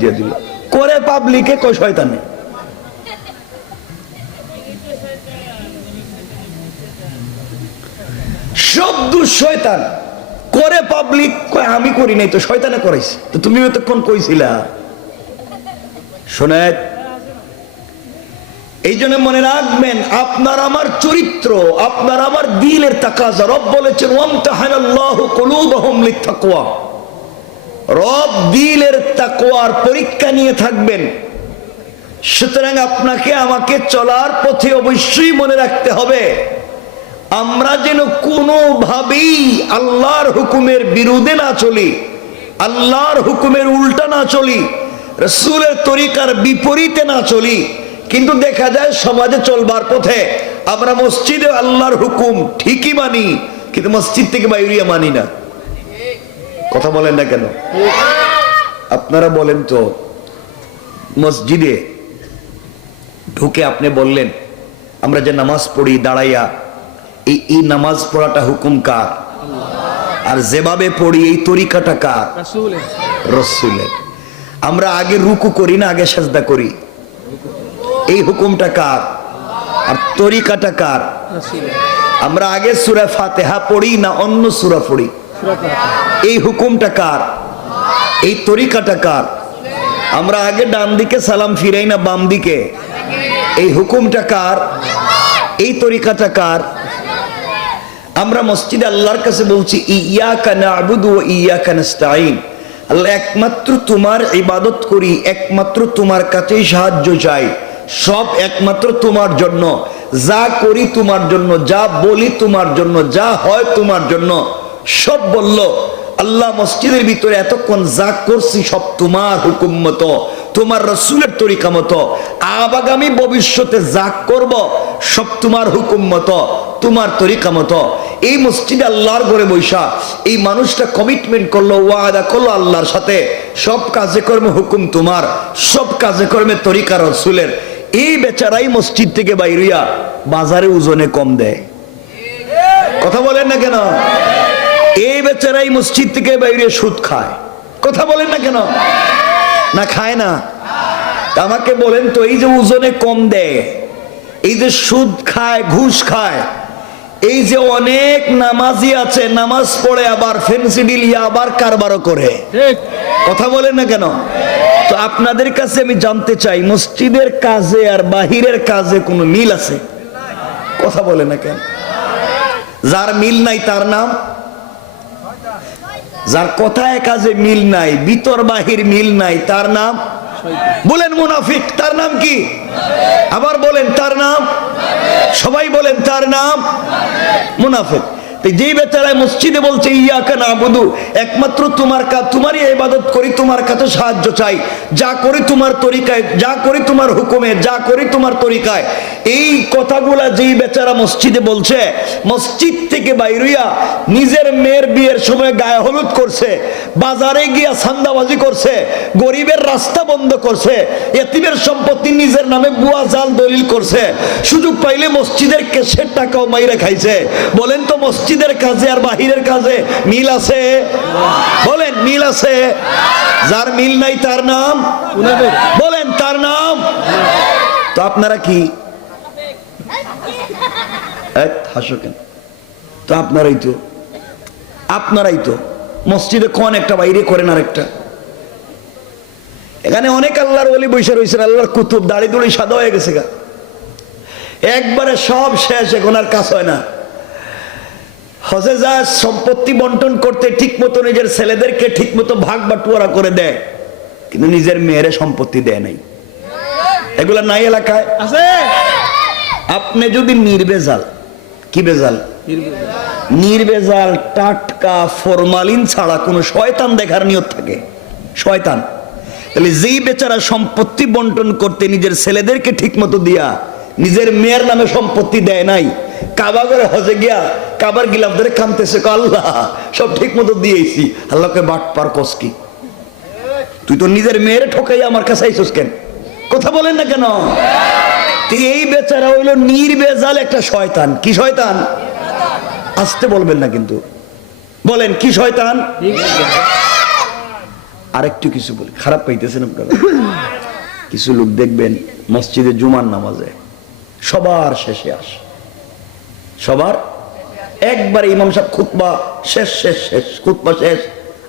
দিয়ে দিল, করে পাবলিকে কয় শয়তানে। সব দোষ শয়তান, করে পাবলিক কয় আমি করি নাই তো শয়তানে করাইছে, তো তুমি এতক্ষণ কইছিলা। শোনেন, এই জন্য মনে রাখবেন আপনার আমার চরিত্র, আপনার আমার দিলের তাকাজা। রব বলেছেন ওয়ামতাহানাল্লাহু কুলুবাহুম লিত্তাকওয়া, রব দিলের তাকওয়ার পরীক্ষা নিয়ে থাকবেন। সুতরাং আপনাকে আমাকে চলার পথে অবশ্যই মনে রাখতে হবে আমরা যেন কোনোভাবেই আল্লাহর হুকুমের বিরুদ্ধে না চলি, আল্লাহর হুকুমের উল্টা না চলি, রাসূলের তরিকার বিপরীতে না চলি। কিন্তু দেখা যায় সমাজে চলবার পথে আমরা মসজিদে আল্লাহর হুকুম ঠিকই মানি, কিন্তু মসজিদ থেকে বাইরে মানি না। কথা বলেন না কেন? আপনারা বলেন তো, মসজিদে ঢুকে আপনি বললেন আমরা যে নামাজ পড়ি দাঁড়াইয়া, এই নামাজ পড়াটা হুকুম কার? আর যেভাবে পড়ি এই তরিকাটা কার? রাসূলের। আমরা আগে রুকু করি না আগে সাজদা করি, এই হুকুমটা কার? আর তরিকাটা কার? আমরা আগে সূরা ফাতিহা পড়ি না অন্য সূরা পড়ি, এই হুকুমটা কার? এই তরিকাটা কার? আমরা আগে ডান দিকে সালাম ফিরাই না বাম দিকে, এই হুকুমটা কার? এই তরিকাটা কার? আমরা মসজিদে আল্লাহর কাছে বলছি ইয়াকা না'বুদু ওয়া ইয়াকা নাস্তাঈন, আল্লাহ একমাত্র তোমার ইবাদত করি, একমাত্র তোমার কাছেই সাহায্য চাই, সব একমাত্র তোমার জন্য, যা করি তোমার জন্য, যা বলি তোমার জন্য, যা হয় তোমার জন্য। সব বলল আল্লাহ মসজিদের ভিতরে এতক্ষণ যা করছি সব তোমার হুকুম মতো, তোমার রাসূলের তরিকা মতো, আগামী ভবিষ্যতে যা করব সব তোমার হুকুম মতো, তোমার তরিকা মতো। এই মসজিদে আল্লাহর ঘরে বৈশা এই মানুষটা কমিটমেন্ট করলো, ওয়াদা করলো আল্লাহর সাথে, সব কাজে কর্মে হুকুম তোমার, সব কাজে কর্মে তরিকা রাসূলের। এই বেচারাই মসজিদ থেকে বাইরিয়া বাজারে ওজনে কম দেয়। কথা বলেন না কেন? এই বেচারাই মসজিদ থেকে বাইরে সুদ খায়। কথা বলেন না কেন? না খায় না? আমাকে বলেন তো, এই যে ওজনে কম দেয়, এই যে সুদ খায়, ঘুষ খায়, এই যে অনেক নামাজি আছে নামাজ পড়ে আবার ফেন্সিডিলিয়া আবার কারবারও করে, কথা বলেন না কেন? তো আপনাদের কাছে আমি জানতে চাই মসজিদের কাজে আর বাহিরের কাজে কোনো মিল আছে? কথা বলে না কেন? যার মিল নাই তার নাম, যার কথায় কাজে মিল নাই, ভিতর বাহির মিল নাই, তার নাম বলেন মুনাফিক। তার নাম কি? আবার বলেন তার নাম, সবাই বলেন তার নাম মুনাফিক। যেই বেচারায় মসজিদে বলছে ইয়াকা না'বুদু, একমাত্র তোমার কাজ, তোমারই ইবাদত করি, তোমার কাছে সাহায্য চাই, যা করি তোমার তরিকায়, যা করি তোমার হুকুমে, যা করি তোমার তরিকায়, এই কথাগুলা যেই বেচারা মসজিদে বলছে, মসজিদ থেকে বাইরিয়া নিজের মেয়ের বিয়ের সময় গায়ে হলুদ করছে, বাজারে গিয়া চাঁদাবাজি করছে, গরিবের রাস্তা বন্ধ করছে, এতিমের সম্পত্তি নিজের নামে বুয়া জাল দলিল করছে, সুযোগ পাইলে মসজিদের কেশের টাকাও মাইরে খাইছে। বলেন তো মসজিদের কাজে আর বাহিরের কাজে মিল আছে? বলেন মিল আছে? যার মিল নাই তার নাম, বলেন তার নাম। তো আপনারা কি হাসো কেন? তো আপনারাই তো মসজিদে কোন একটা বাইরে করেন আর একটা। এখানে অনেক আল্লাহর ওলি বসে রয়েছেন, আল্লাহর কুতুব, দাড়ি দুড়ি সাদা হয়ে গেছে গা, একবারে সব শেষ, এখন আর কাজ হয় না। হজে যা সম্পত্তি বন্টন করতে ঠিক মতো নিজের ছেলেদেরকে ঠিক মতো ভাগ বাটুয়ারা করে দেয়, কিন্তু নিজের মেয়েরে সম্পত্তি দেয় নাই। এগুলা নাই এলাকায় আছে? আপনি যদি নির্ভেজাল, কি ভেজাল? নির্ভেজাল টাটকা ফরমালিন ছাড়া কোনো শয়তান দেখার নিয়ত থাকে, শয়তান, তাহলে যেই বেচারা সম্পত্তি বন্টন করতে নিজের ছেলেদেরকে ঠিক মতো দিয়া নিজের মেয়ের নামে সম্পত্তি দেয় নাই, কাবা করে হজে গিয়া কাবার গিলাফ ধরে কামতেছে, আল্লাহ সব ঠিক মতো দিয়েছি, আল্লাহকে বাট পার কস কি? তুই তো নিজের মেয়ের ঠকাই আমার কাছে আইসস কেন? কথা বলেন না কেন? এই বেচারা হইল নির্ভেজাল একটা শয়তান। কি শয়তান? আসতে বলবেন না কিন্তু, বলেন কি শয়তান? আরেকটু কিছু বলি, খারাপ পাইতেছেন আপনারা? কিছু লোক দেখবেন মসজিদে জুমার নামাজে সবার শেষে আসে, সবার একবার ইমাম সাহেব খুতবা শেষ শেষ শেষ খুতবা শেষ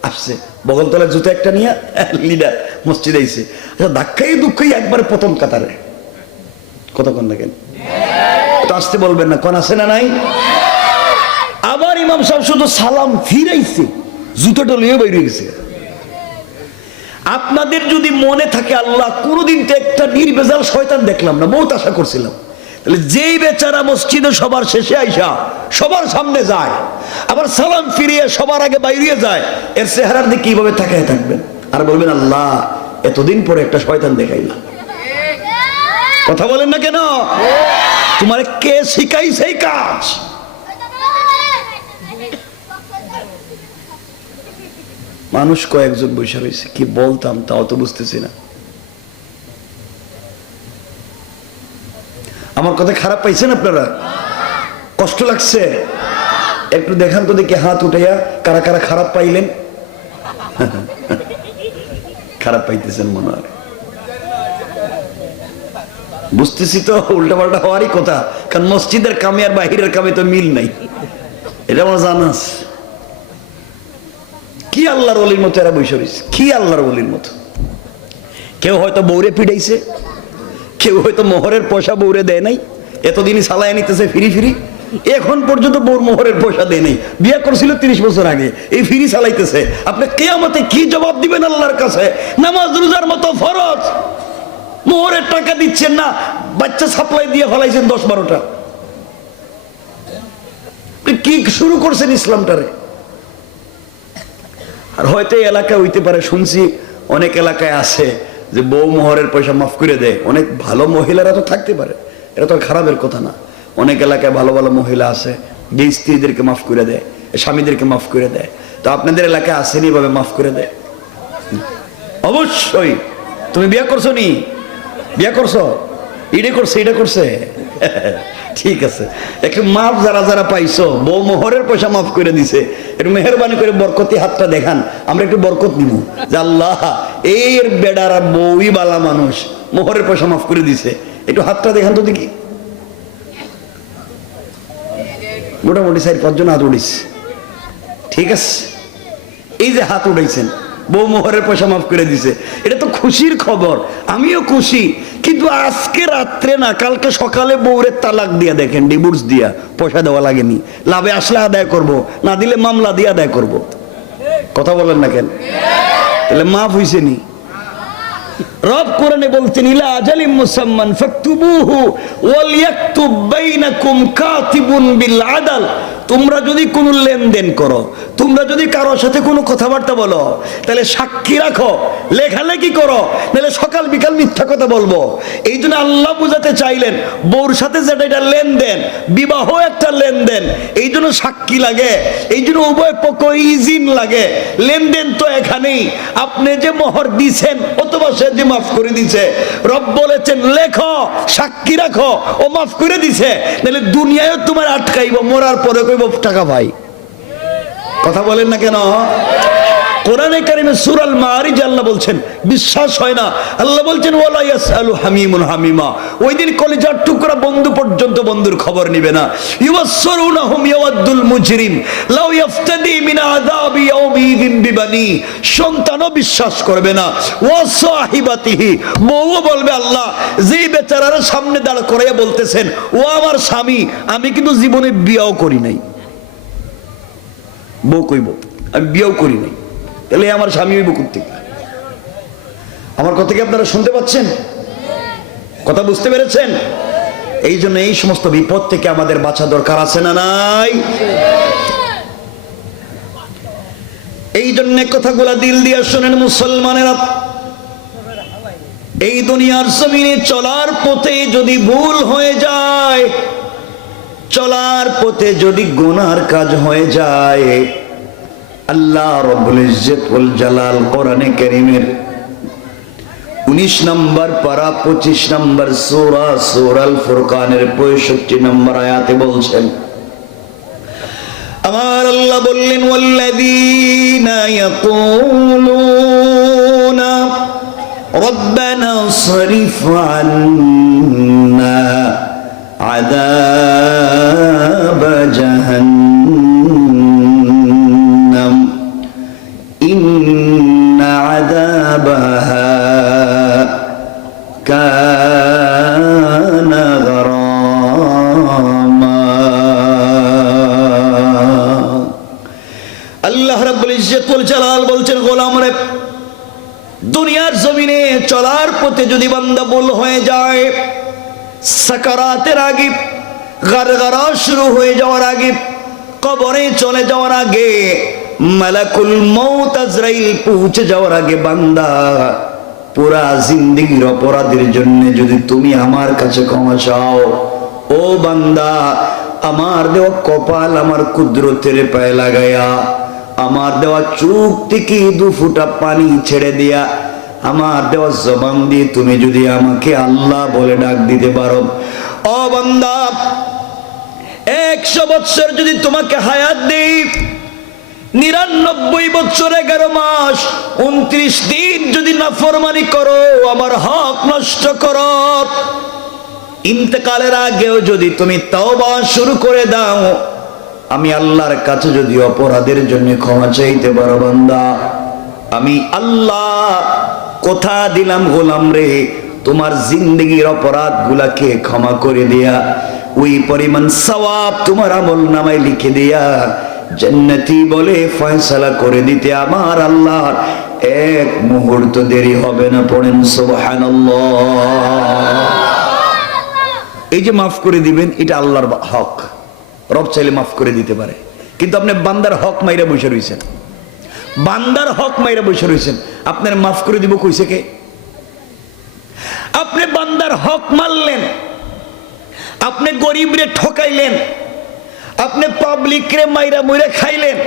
আসছে, বগলতলায় জুতো একটা নিয়ে লিডার মসজিদে আইছে, আচ্ছা ধাক্কাই দুঃখই একবারে প্রথম কাতারে। কতক্ষণ দেখেন তো আসতে বলবেন না, কোন আছে না নাই? আবার ইমাম সাহেব শুধু সালাম ফিরাইছে, জুতোটা লিয়ে বাইরে গেছে। আপনাদের যদি মনে থাকে আল্লাহ কোনদিন তো একটা নির্ভেজাল শয়তান দেখলাম না, বহুত আশা করছিলাম, তাহলে যেই বেচারা মসজিদে সবার শেষে আইসা সবার সামনে যায়, আবার সালাম ফিরিয়ে সবার আগে বাইরে যায়, এর চেহারার দিকে কিভাবে তাকায় থাকবেন আর বলবেন আল্লাহ এতদিন পরে একটা শয়তান দেখাইলাম। কথা বলেন না কেন? তোমার কে শিখাইছে এই কাজ? মানুষ কয়েকজন বসে রয়েছে, কি বলতাম তাও তো বুঝতেছি না। আমার কথা খারাপ পাইছেন আপনারা? কষ্ট লাগছে? একটু দেখান তো দেখি হাত উঠাইয়া কারা কারা খারাপ পাইলেন। খারাপ পাইতেছেন মনে হয়, বুঝতেছি তো উল্টাপাল্টা হওয়ারই কথা, কারণ মসজিদের কামে আর বাহিরের কামে তো মিল নাই, এটা আমার জানা আছে। কি আল্লাহর ওলির মতো এরা বসে রয়েছে, কি আল্লাহর ওলির মতো। কেউ হয়তো বউরে পিটাইছে, কেউ হয়তো মোহরের পয়সা বউরে দেয় নাই, এতদিনই সালায় নিতেছে ফিরি ফিরি, এখন পর্যন্ত বউর মোহরের পয়সা দেয় নাই, বিয়ে করছিল 30 বছর আগে, এই ফিরি চালাইতেছে। আপনি কিয়ামতে কি জবাব দিবেন আল্লাহর কাছে? নামাজ রোজার মতো ফরজ, মোহরের টাকা দিচ্ছেন না, বাচ্চা সাপ্লাই দিয়ে ফেলাইছেন 10-12টা। কি শুরু করছেন ইসলামটারে? আর হয়তো এই এলাকায় হইতে পারে, শুনছি অনেক এলাকায় আছে যে বউ মোহরের পয়সা মাফ করে দেয়। অনেক ভালো মহিলারা তো থাকতে পারে, এটা তো খারাপের কথা না। অনেক এলাকায় ভালো ভালো মহিলা আছে যে স্ত্রীদেরকে মাফ করে দেয়, স্বামীদেরকে মাফ করে দেয়। তো আপনাদের এলাকায় আসেনি ভাবে মাফ করে দেয়? অবশ্যই। তুমি বিয়ে করছো নি? বিয়ে করছো? এটা করছে, এটা করছে, ঠিক আছে। একটু মাফ যারা যারা পাইছো, বউ মোহরের পয়সা মাফ করে দিছে, একটু মেহরবানি করে বরকতি হাতটা দেখান, আমরা একটু বরকত নিব। যে আল্লাহ এর বেডারা বউই বালা মানুষ, মোহরের পয়সা মাফ করে দিছে, একটু হাতটা দেখান তো দেখি। মোটামুটি 4-5 জন হাত উঠিস, ঠিক আছে। এই যে হাত উঠাইছেন, বউ মোহরের পয়সা মাফ করে দিছে, এটা তো খুশির খবর, আমিও খুশি। কিন্তু আজকে রাত্রে না, কালকে সকালে বউরের তালাক দিয়া দেখেন, ডিভোর্স দিয়া, পয়সা দেওয়া লাগেনি, লাভে আসলে আদায় করব, না দিলে মামলা দিয়ে আদায় করব। কথা বলেন না কেন? তাহলে মাফ হইছে নি? রব কোরআনে বলছেন ইলা আজালিম মুসাম্মান ফাকতুবুহু ওয়াল ইয়াকতুব বাইনাকুম কাতিবুন বিল আদল। তোমরা যদি কোনো লেনদেন করো, তোমরা যদি কারোর সাথে কোনো কথাবার্তা বলো, তাহলে সাক্ষী রাখো, লেখালেখি করো, নাহলে সকাল বিকাল মিথ্যা কথা বলবো। এই জন্য আল্লাহ বুঝাতে চাইলেন বউর সাথে যেটা এটা লেনদেন, বিবাহ একটা লেনদেন, এই জন্য সাক্ষী লাগে, এই জন্য উভয় পক্ষ ইজিন লাগে। লেনদেন তো এখানেই, আপনি যে মোহর দিছেন অথবা সে যে মাফ করে দিছে, রব বলেছেন লেখো, সাক্ষী রাখো, ও মাফ করে দিছে, নাহলে দুনিয়ায় তোমার আটকাইব, মরার পরে কইব টাকা ভাই। কথা বলেন না কেন? কোরআনে কারিমে সূরা আল মাআরিজ আল্লাহ বলছেন, বিশ্বাস হয় না, আল্লাহ বলছেন ওয়ালা ইয়াসআলু হামিমুন হামিমা। ওই দিন কলিজার টুকরা বন্ধু পর্যন্ত বন্ধুর খবর নিবে না। ইউবাসসিরুনহুম ইয়াওয়াদ্দুল মুজরিম লাউ ইফতাদি মিন আযাবি ইয়াউমিযিন বিবানি। সন্তানও বিশ্বাস করবে না, ওয়া সাহিবাতিহি, বউও বলবে আল্লাহ যেই বেচারার সামনে দাঁড় করাইয়া বলতেছেন ও আমার স্বামী, আমি কিন্তু জীবনে বিয়েও করি নাই। বউ কইব আমি বিয়েও করি নাই, তাহলে আমার স্বামী হইব কোত্থেকে? আমার কথা কি আপনারা শুনতে পাচ্ছেন? কথা বুঝতে পেরেছেন? এই জন্য এই সমস্ত বিপদ থেকে আমাদের বাঁচা দরকার আছে না নাই? এই জন্য কথাগুলা দিল দিয়া শুনেন মুসলমানেরা। এই দুনিয়ার জমিনে চলার পথে যদি ভুল হয়ে যায়, চলার পথে যদি গুনার কাজ হয়ে যায়, আল্লাহ রব্বুল ইজ্জত ওয়াল জালাল কোরআনে কারীমের 19 নম্বর পারা 25 নম্বর সূরা সূরাল ফুরকানের 65 নম্বর আয়াতে বলছেন, আমার আল্লাহ বললেন ওয়াল্লাযীনা ইয়াকুলুন রব্বানা সরিফ আন্না আযাব জাহান্নাম ইন্না আযাবাহা কানা গরামা। আল্লাহ রাব্বুল ইজ্জত ওয়াল জালাল বলছেন, গোলাম রে, দুনিয়ার জমিনে চলার পথে যদি বান্দা ভুল হয়ে যায়, সাকারাতের আগে, গারগারা শুরু হয়ে যাওয়ার আগে, কবরে চলে যাওয়ার আগে, মালাকুল মউত আজরাইল পৌঁছে যাওয়ার আগে, বান্দা পুরা জিন্দেগির অপরাধের জন্য যদি তুমি আমার কাছে ক্ষমা চাও, ও বান্দা, আমার দেওয়া কপাল আমার কুদরতের পায়ে লাগায়া, আমার দেওয়া চোখ থেকে 2 ফোঁটা পানি ছেড়ে দিয়া, আমার দেওয়া জবান দিয়ে তুমি যদি আমাকে আল্লাহ বলে ডাক দিতে পারো, ও বান্দা, 100 বছর যদি তোমাকে হায়াত দেই, 99 বছর 11 মাস 29 দিন যদি নাফরমানি করো, আমার হক নষ্ট করো, ইন্তেকালের আগেও যদি তুমি তওবা শুরু করে দাও, আমি আল্লাহর কাছে যদি অপরাধের জন্য ক্ষমা চাইতে পারো, বান্দা, আমি আল্লাহ কথা দিলাম গোলাম রে, তোমার জিন্দেগির অপরাধ গুলাকে ক্ষমা করে দিয়া ওই পরিমাণ সওয়াব তোমার আমল নামায় লিখে দিয়া জান্নাতি বলে ফয়সালা করে দিতে আমার আল্লাহর 1 মুহূর্ত দেরি হবে না। পড়েন সুবহানাল্লাহ। এই যে মাফ করে দিবেন, এটা আল্লাহর হক, রব চাইলে মাফ করে দিতে পারে, কিন্তু আপনি বান্দার হক মাইরা বসে রয়েছেন, বান্দার হক মাইরা বসে রয়েছেন, আপনার মাফ করে দিব কইছে কে? আপনি বান্দার হক মারলেন, আপনি গরিবরে ঠকাইলেন, আপনি পাবলিকরে মাইরা মইরা খাইলেন,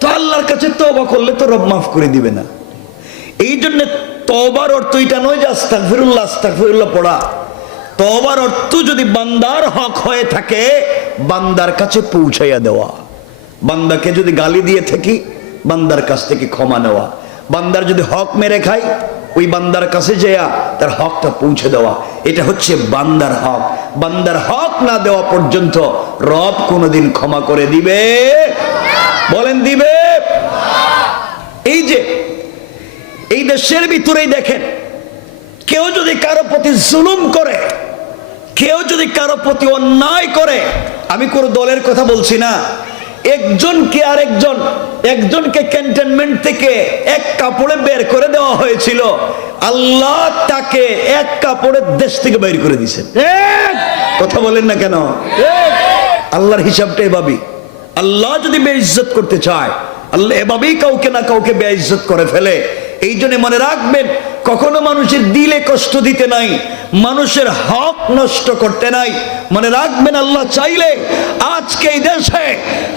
তো আল্লাহর কাছে তওবা করলে তো রব মাফ করে দিবে না। এই জন্য তওবার অর্থ এটা নয় যে আস্তাগফিরুল্লাহ আস্তাগফিরুল্লাহ পড়া। তওবার অর্থ যদি বান্দার হক হয়ে থাকে, বান্দার কাছে পৌঁছাইয়া দেওয়া, বান্দাকে যদি গালি দিয়ে থাকি, বান্দার কাছ থেকে ক্ষমা নেওয়া, বান্দার যদি হক মেরে খাই, ওই বান্দার কাছে যেয়া তার হকটা পৌঁছে দেওয়া, এটা হচ্ছে বান্দার হক। বান্দার হক না দেওয়া পর্যন্ত রব কোনোদিন ক্ষমা করে দিবে? বলেন দিবে? এই যে এই দেশের ভিতরেই দেখেন, কেউ যদি কারো প্রতি জুলুম করে, কেউ যদি কারো প্রতি অন্যায় করে, আমি কোন দলের কথা বলছি না, একজনকে একজনকে ক্যান্টনমেন্ট থেকে 1 কাপড়ে বের করে দেওয়া হয়েছিল, আল্লাহ তাকে 1 কাপড়ে দেশ থেকে বের করে দিয়েছেন। কথা বলেন না কেন? আল্লাহর হিসাবটা এভাবেই। আল্লাহ যদি বেইজ্জত করতে চায়, আল্লাহ এভাবেই কাউকে না কাউকে বেইজ্জত করে ফেলে। এই জন্য মনে রাখবেন, কখনো মানুষের দিলে কষ্ট দিতে নাই, মানুষের হক নষ্ট করতে নাই। মনে রাখবেন, আল্লাহ চাইলে আজকে এই দেশে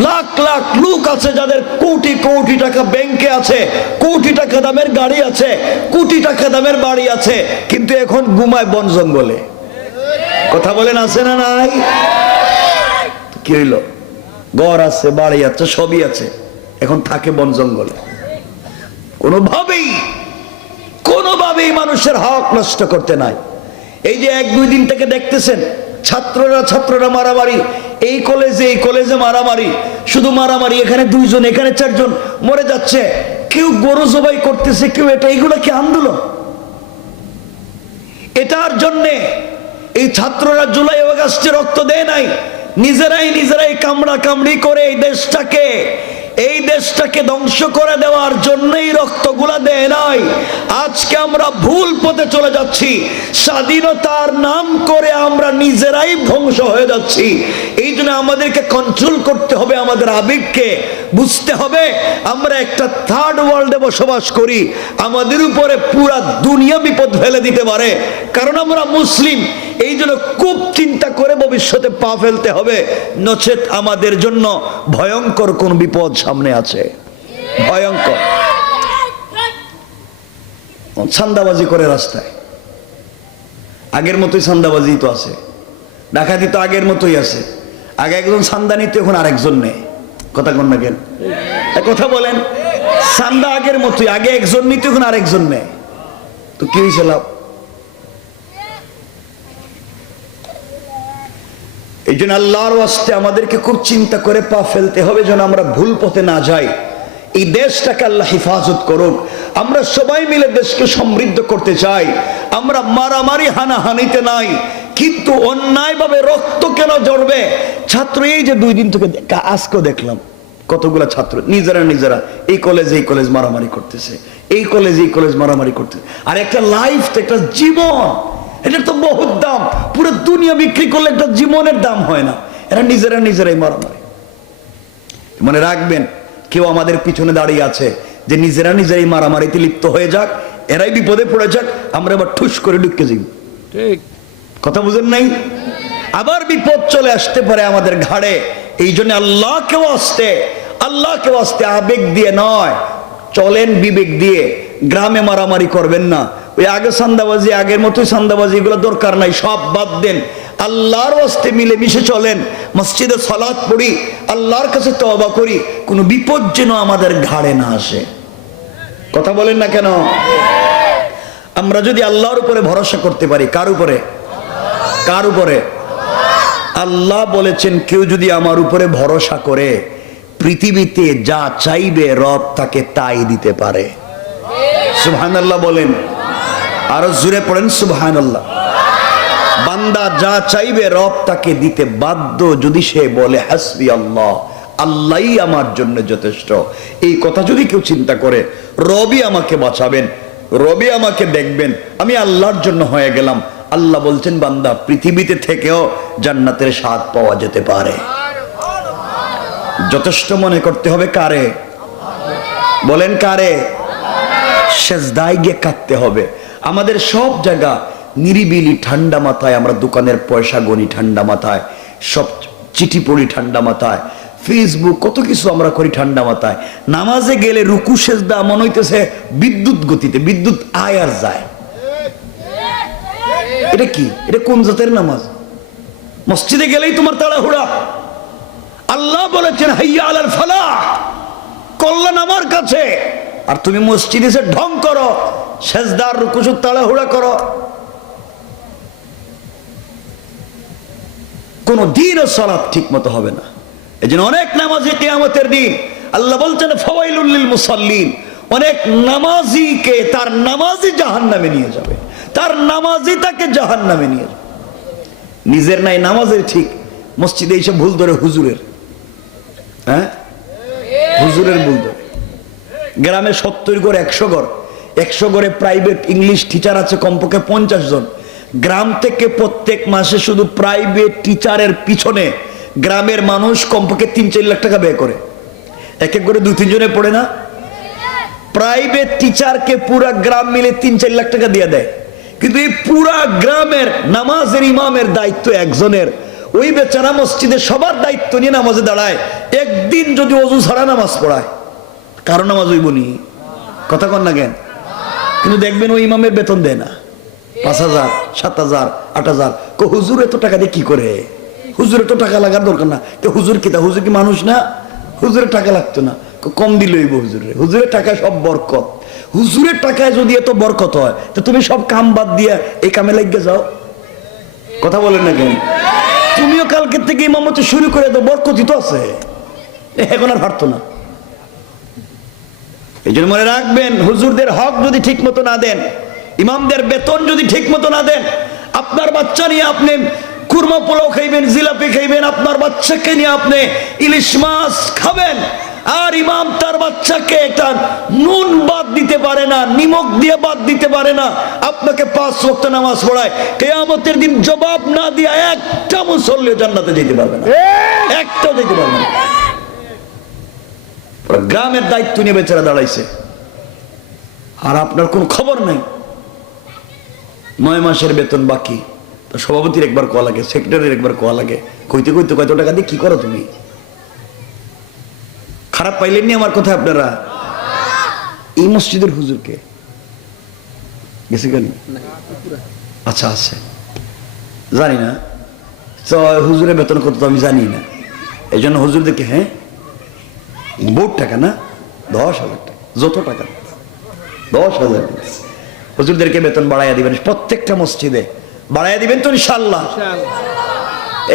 লাখ লাখ লোক আছে যাদের কোটি কোটি টাকা ব্যাংকে আছে, কোটি টাকা দামের গাড়ি আছে, কোটি টাকা দামের বাড়ি আছে, কিন্তু এখন ঘুমায় বন জঙ্গলে। কথা বলেন, আছে না নাই? কি হইল? ঘর আছে, বাড়ি আছে, সবই আছে, এখন থাকে বন জঙ্গলে। কোনোভাবেই মানুষের হক নষ্ট করতে নাই। এই যে 1-2 দিন থেকে দেখতেছেন ছাত্ররা মারামারি, এই কলেজে মারামারি, শুধু মারামারি, এখানে 2 জন, এখানে 4 জন মরে যাচ্ছে, কেউ গরু জবাই করতেছে, কেউ এগুলো কি আন্দোলন? এটার জন্যে এই ছাত্ররা জুলাই আগস্টে রক্ত দেয় নাই, নিজেরাই কামড়া কামড়ি করে এই দেশটাকে ধ্বংস করে দেওয়ার জন্যই রক্তগুলা দেয় নাই। আজকে আমরা ভুল পথে চলে যাচ্ছি, স্বাধীনতার নাম করে আমরা নিজেরাই ধ্বংস হয়ে যাচ্ছি। এই জন্য আমাদেরকে কন্ট্রোল করতে হবে, আমাদের আবেগকে বুঝতে হবে। আমরা একটা 3rd ওয়ার্ল্ডে বসবাস করি, আমাদের উপরে পুরা দুনিয়া বিপদ ফেলে দিতে পারে, কারণ আমরা মুসলিম। এই জন্য খুব চিন্তা করে ভবিষ্যতে পা ফেলতে হবে, নচেত আমাদের জন্য ভয়ঙ্কর কোন বিপদ সামনে আছে, ভয়ঙ্কর। চাঁদাবাজি করে রাস্তায়, আগের মতোই চাঁদাবাজি তো আছে, ডাকাতি তো আগের মতোই আছে। আগে একজন চাঁদা নিত, এখন আরেকজন নেই। কথা কন না কেন? কথা বলেন। চাঁদা আগের মতোই, আগে একজন নিত, এখন আরেকজন নেই। তো কি হয়েছে লাভ? এই জন্য আল্লাহর ওয়াস্তে আমাদেরকে খুব চিন্তা করে পা ফেলতে হবে যেন আমরা ভুল পথে না যাই। এই দেশটাকে আল্লাহ হেফাজত করুক। আমরা সবাই মিলে দেশকে সমৃদ্ধ করতে চাই। আমরা মারামারি হানাহানিতে নাই, কিন্তু অন্যায়ভাবে রক্ত কেন জড়বে? ছাত্র এই যে 2 দিন থেকে আজকেও দেখলাম কতগুলা ছাত্র নিজেরা এই কলেজ মারামারি করতেছে, এই কলেজ মারামারি করতেছে। আর একটা লাইফ তো, একটা জীবন, এটা তো বহুত দাম। পুরো দুনিয়া বিক্রি করলে একটা জীবনের দাম হয় না। এরা নিজেরাই মারামারি। মনে রাখবেন, কেউ আমাদের পিছনে দাঁড়িয়ে আছে যে নিজেরাই মারামারিতে লিপ্ত হয়ে যাক, এরাই বিপদে পড়ে যাক, আমরা এবার ঠুস করে ঢুকে যাই। ঠিক কথা বুঝেন নাই? আবার বিপদ চলে আসতে পারে আমাদের ঘাড়ে। এই জন্য আল্লাহকে ওয়াস্তে আবেগ দিয়ে নয়, চলেন বিবেক দিয়ে। গ্রামে মারামারি করবেন না। ওই আগে সান্দাবাজি, আগের মতোই সান্দাবাজি, এগুলো দরকার নাই, সব বাদ দেন। আল্লাহর ওয়াস্তে মিলেমিশে চলেন, মসজিদে সালাত পড়ি, আল্লাহর কাছে তওবা করি, কোনো বিপদ যেন আমাদের ঘাড়ে না আসে। কথা বলেন না কেন? আমরা যদি আল্লাহর উপরে ভরসা করতে পারি, কার উপরে? আল্লাহ বলেছেন, কেউ যদি আমার উপরে ভরসা করে, পৃথিবীতে যা চাইবে রব তাকে তাই দিতে পারে। সুবহানাল্লাহ বলেন, আরো জোরে পড়েন সুবহানাল্লাহ। বান্দা যা চাইবে রব তাকে দিতে বাধ্য, যদি সে বলে হাসবি আল্লাহ, আল্লাহই আমার জন্য যথেষ্ট। এই কথা যদি কেউ চিন্তা করে, রবই আমাকে বাঁচাবেন, রবি আমাকে দেখবেন, আমি আল্লাহর জন্য হয়ে গেলাম। আল্লাহ বলছেন, বান্দা পৃথিবীতে থেকেও জান্নাতের স্বাদ পাওয়া যেতে পারে। যথেষ্ট মনে করতে হবে কারে? বলেন কারে? সেজদায় গিয়ে কাঁদতে হবে। আমাদের সব জায়গা নিরিবিলি, ঠান্ডা মাথায় আমরা দোকানের পয়সা গনি ঠান্ডা মাথায়, সব চিঠি পড়ি ঠান্ডা মাথায়, ফেসবুক কত কিছু আমরা করি ঠান্ডা মাথায়। নামাজে গেলে রুকু সেজদা মনে হইতেছে বিদ্যুৎ গতিতে, বিদ্যুৎ আয় আর যায়। এটা কি? এটা কোন জাতের নামাজ? মসজিদে গেলেই তোমার তাড়াহুড়া। আল্লাহ বলেছেন হাইয়া আলাল ফালাহ, কল্যাণ আমার কাছে, আর তুমি মসজিদে এসে ঢং করো, সেজদার রুকুসুর তাড়াহুড়া করো। কোন দিনও সালাত ঠিক মতো হবে না। এই জন্য অনেক নামাজি কিয়ামতের দিন আল্লাহ বলছেন ফাওয়াইলুল লিল মুসাল্লিন, অনেক নামাজিকে তার নামাজি জাহান্নামে নিয়ে যাবে, তার নামাজি তাকে জাহান্নামে নিয়ে যাবে। নিজের নাই নামাজের ঠিক, মসজিদে এইসব ভুল ধরে হুজুরের, হুজুরের ভুল ধরে। গ্রামে 70 ঘর 100 ঘর, 100 ঘরে প্রাইভেট ইংলিশ টিচার আছে কমপক্ষে 50 জন। গ্রাম থেকে প্রত্যেক মাসে শুধু প্রাইভেট টিচারের পিছনে গ্রামের মানুষ কমপক্ষে 3-4 লাখ টাকা ব্যয় করে। এক এক করে 2-3 জনে পড়ে না? প্রাইভেট টিচারকে পুরা গ্রাম মিলে 3-4 লাখ টাকা দিয়ে দেয়, কিন্তু এই পুরা গ্রামের নামাজের ইমামের দায়িত্ব একজনের। ওই বেচারা মসজিদে সবার দায়িত্ব নিয়ে নামাজে দাঁড়ায়। একদিন যদি ওযু ছাড়া নামাজ পড়ায়, কারণ নামাজ হইব নি? কথা কন না কেন? কিন্তু দেখবেন ওই ইমামের বেতন দেয় না, 5,000, 7,000, 8,000। হুজুর এত টাকা দিয়ে কি করে? হুজুরের তো টাকা লাগার দরকার না। হুজুর কি, হুজুর কি মানুষ না? হুজুরের টাকা লাগতো না, কম দিল হইব হুজুরের। হুজুরের টাকায় সব বরকত। হুজুরের টাকায় যদি এত বরকত হয়, তো তুমি সব কাম বাদ দিয়ে এই কামে লাগিয়ে যাও। কথা বলেন না কেন? তুমিও কালকে থেকে ইমামতি শুরু করে দাও, বরকতই তো আছে, এখন আর হারতো না। এই জন্য মনে রাখবেন, হুজুরদের হক যদি ঠিক মতো না দেন, ইমামদের বেতন যদি ঠিক মতো না দেন, আপনার বাচ্চা নিয়ে আপনি কুরমা পোলাও খাইবেন, জিলাপি খাইবেন, আপনার বাচ্চাকে নিয়ে আপনি ইলিশ মাছ খাবেন, আর ইমাম তার বাচ্চাকে একটা নুন বাদ দিতে পারে না, নিমক দিয়ে বাদ দিতে পারে না, আপনাকে 5 ওয়াক্ত নামাজ পড়ায়, কিয়ামতের দিন জবাব না দিয়ে একটা মুসল্লি জান্নাতে যেতে পারবে না, একটাও যেতে পারবে না। গ্রামের দায়িত্ব নিয়ে বেচারা দাঁড়াইছে, আর আপনার কোন খবর নাই। 9 মাসের বেতন বাকি, তো সভাপতির একবার কোয়া লাগে, সেক্রেটারির একবার কোয়া লাগে, কইতে কইতে কত টাকা দিয়ে কি করো তুমি? খারাপ পাইলেননি আমার কথা আপনারা? এই মসজিদের হুজুরকে গেছে কেন? আচ্ছা আছে, জানি না তো হুজুরের বেতন কত তো আমি জানি না। এই জন্য হুজুরদেরকে, হ্যাঁ বোর্ড টাকা না, 10,000 টাকা, যত টাকা 10,000। হুজুরদেরকে বেতন বাড়াইয়া দিবেন, প্রত্যেকটা মসজিদে বাড়াইয়া দিবেন তো ইনশাআল্লাহ।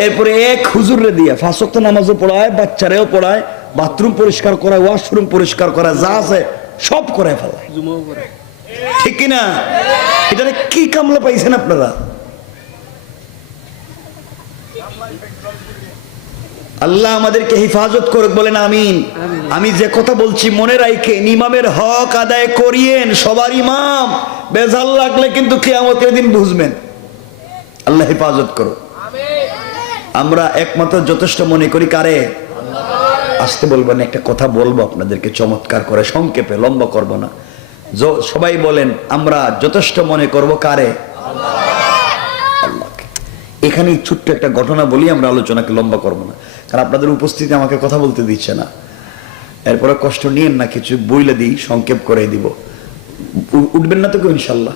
এরপরে এক হুজুরে দিয়ে 5 ওয়াক্ত নামাজও পড়ায়, বাচ্চারেও পড়ায়, বাথরুম পরিষ্কার করায়, ওয়াশরুম পরিষ্কার করায়, যা আছে সব করে ফেলায়, ঠিক কিনা? এটা কি কামলা পাইছেন আপনারা? আল্লাহ আমাদেরকে হেফাজত করুক, বলেন আমিন। আমি যে কথা বলছি মনে রাখেন, ইমামের হক আদায় করিয়েন, সবার ইমাম। বেজাল লাগলে কিন্তু কিয়ামতের দিন বুঝবেন। আল্লাহ হেফাজত করো। আমরা একমাত্র যথেষ্ট মনে করি কারে? আসতে বলবেন, একটা কথা বলবো আপনাদেরকে চমৎকার করে, সংক্ষেপে, লম্বা করব না। সবাই বলেন, আমরা যথেষ্ট মনে করব কারে? আল্লাহকে। এখানে ছোট্ট একটা ঘটনা বলি, আমরা আলোচনাকে লম্বা করব না, কারণ আপনাদের উপস্থিতি আমাকে কথা বলতে দিচ্ছে না। এরপরে কষ্ট নিয়েন না, কিছু বইলে দিই, সংক্ষেপ করে দিব। উঠবেন না তো কেউ ইনশাল্লাহ?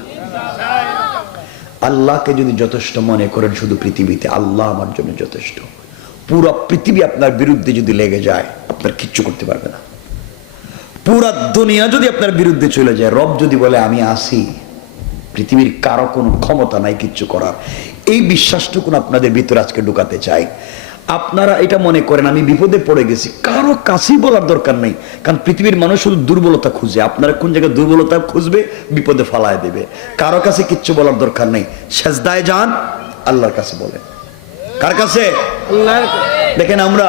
আল্লাহকে যদি যথেষ্ট মনে করেন শুধু পৃথিবীতে, আল্লাহ আমার জন্য যথেষ্ট। পুরো পৃথিবী আপনার বিরুদ্ধে যদি লেগে যায়, আপনার কিচ্ছু করতে পারবে না। পুরা দুনিয়া যদি আপনার বিরুদ্ধে চলে যায়, রব যদি বলে আমি আসি, পৃথিবীর কারো কোনো ক্ষমতা নাই কিচ্ছু করার। এই বিশ্বাসটুকু আপনাদের ভিতরে আজকে ঢুকাতে চাই। আপনারা এটা মনে করেন আমি বিপদে পড়ে গেছি, কারো কাছেই বলার দরকার নেই, কারণ পৃথিবীর মানুষ শুধু দুর্বলতা খুঁজে। আপনারা কোন জায়গায় দুর্বলতা খুঁজবে, বিপদে ফালায় দেবে। কারো কাছে কিচ্ছু বলার দরকার নেই, সেজদায় যান, আল্লাহর কাছে বলেন। কার কাছে? দেখেন আমরা